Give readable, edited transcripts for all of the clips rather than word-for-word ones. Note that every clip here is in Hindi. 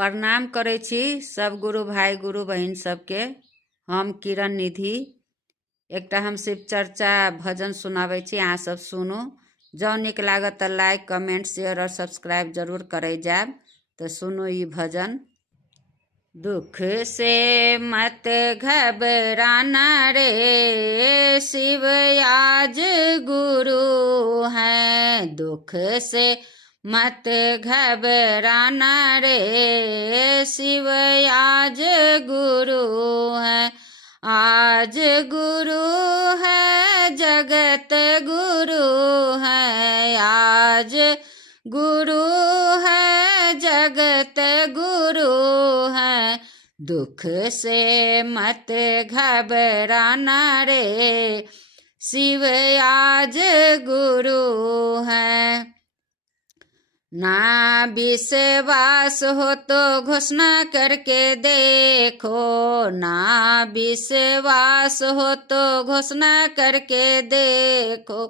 प्रणाम करै छी सब गुरु भाई गुरु बहिन सबके। हम किरण निधि एकटा हम शिव चर्चा भजन सुनाबै छी, अहाँ सब सुनू। जँ नीक लागत तऽ लाइक कमेंट शेयर और सब्सक्राइब जरूर करे जाब। तो सुनू ई भजन। दुख से मत घबराना रे, शिव आज गुरु है। दुख से मत घबराना रे, शिव आज गुरु है। आज गुरु है जगत गुरु है, आज गुरु है जगत गुरु है। दुख से मत घबराना रे, शिव आज गुरु है। ना विश्वास हो तो घोषणा करके देखो, ना विश्वास हो तो घोषणा करके देखो।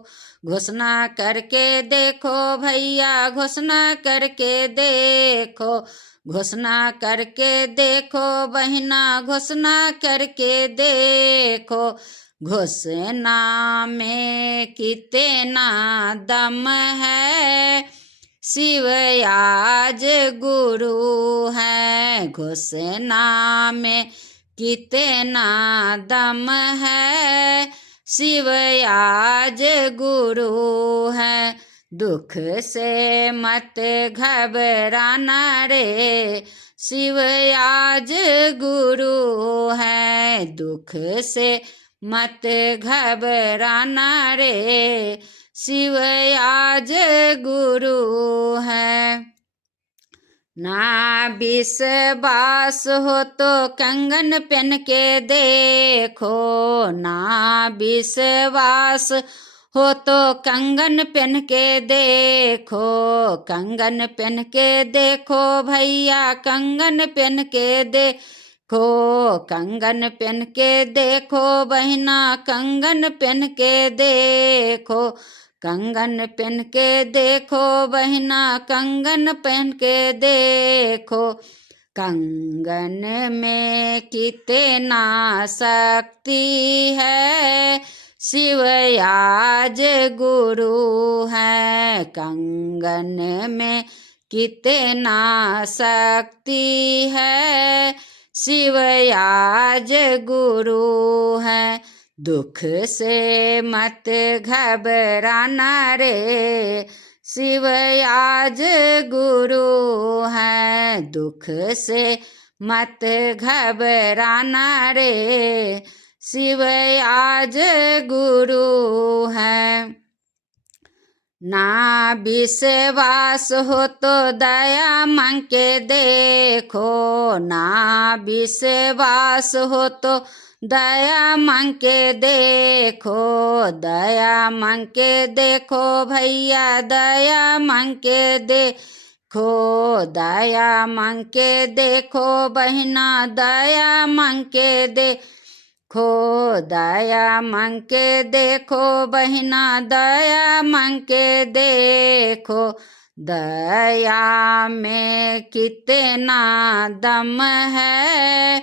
घोषणा करके देखो भैया, घोषणा करके देखो। घोषणा करके देखो बहिना, घोषणा करके देखो। घोषणा में कितना दम है, शिव आज गुरु है। घोषणा में कितना दम है, शिव आज गुरु है। दुख से मत घबराना रे, शिव आज गुरु है। दुख से मत घबराना रे, शिव आज गुरु है। ना विश्वास हो तो कंगन पहन के देखो, ना विश्वास हो तो कंगन पहन के देखो। कंगन पहन के देखो भैया, कंगन पहन के देखो। कंगन पहन के देखो बहिना, कंगन पहन के देखो। कंगन पहन के देखो बहिना, कंगन पहन के देखो। कंगन में कितना शक्ति है, शिव आज गुरु है। कंगन में कितना शक्ति है, शिव आज गुरु है। दुख से मत घबराना रे, शिव आज गुरु है। दुख से मत घबराना रे, शिव आज गुरु है। ना विश्वास हो तो दया मांग के देखो, ना विश्वास हो तो दया मांग के देखो। दया मांग के देखो भैया, दया मांग के देखो। दया मांग के देखो बहिना, दया मांग के देखो। दया मांग के देखो बहिना, दया मांग के देखो। दया में कितना दम है,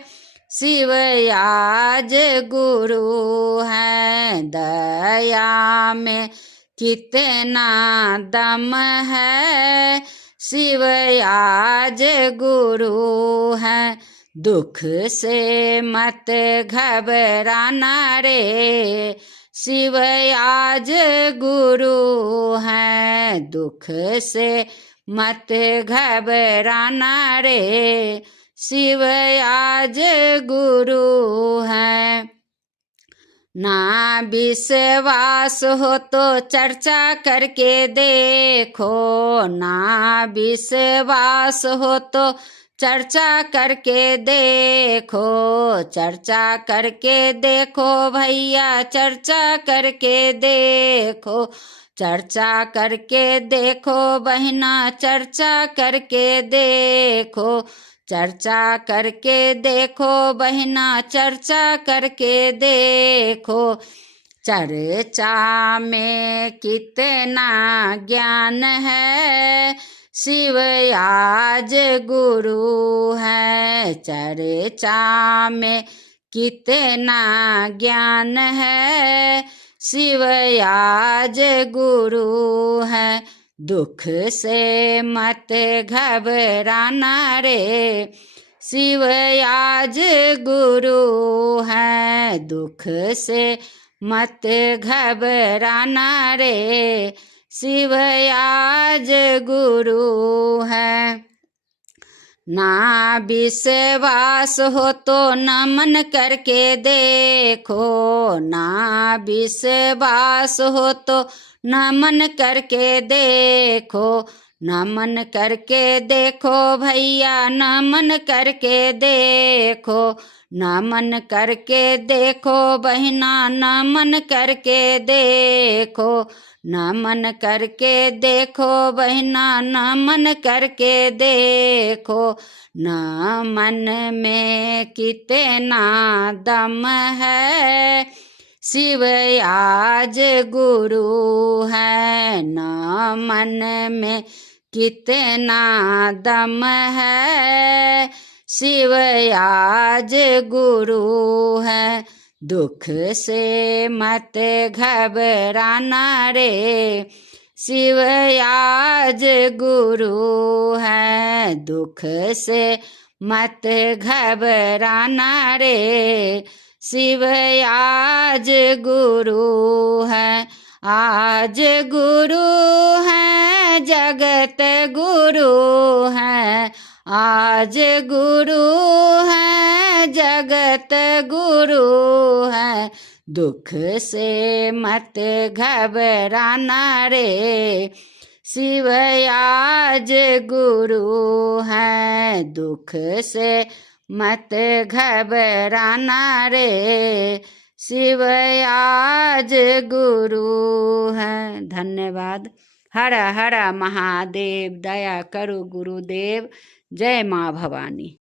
शिव आज गुरु है। दया में कितना दम है, शिव आज गुरु है। दुख से मत घबराना रे, शिव आज गुरु है। दुख से मत घबराना रे, शिव आज गुरु है। ना विश्वास हो तो चर्चा करके देखो, ना विश्वास हो तो चर्चा करके देखो। चर्चा करके देखो भैया, चर्चा करके देखो। चर्चा करके देखो बहिना, चर्चा करके देखो। चर्चा करके देखो बहिना, चर्चा करके देखो। चर्चा में कितना ज्ञान है, शिव आज गुरु है, चर्चा में कितना ज्ञान है। शिव आज गुरु है, दुख से मत घबराना रे। शिव आज गुरु है, दुख से मत घबराना रे। शिव आज गुरु है। ना विश्वास हो तो नमन करके देखो, ना विश्वास हो तो नमन करके देखो। नमन करके देखो भैया, नमन करके देखो। नमन करके देखो बहिना, नमन करके देखो। नमन करके देखो बहिना, नमन करके देखो। नमन में कितना दम है, शिव आज गुरु है। नमन में कितना दम है, शिव आज गुरु है। दुख से मत घबराना रे, शिव आज गुरु है। दुख से मत घबराना रे, शिव आज गुरु है। आज गुरु है, जगत गुरु है। आज गुरु है, जगत गुरु है। दुख से मत घबराना रे, शिव आज गुरु है। दुख से मत घबराना रे, शिव आज गुरु है। धन्यवाद। हर हर महादेव, दया करो गुरुदेव। जय माँ भवानी।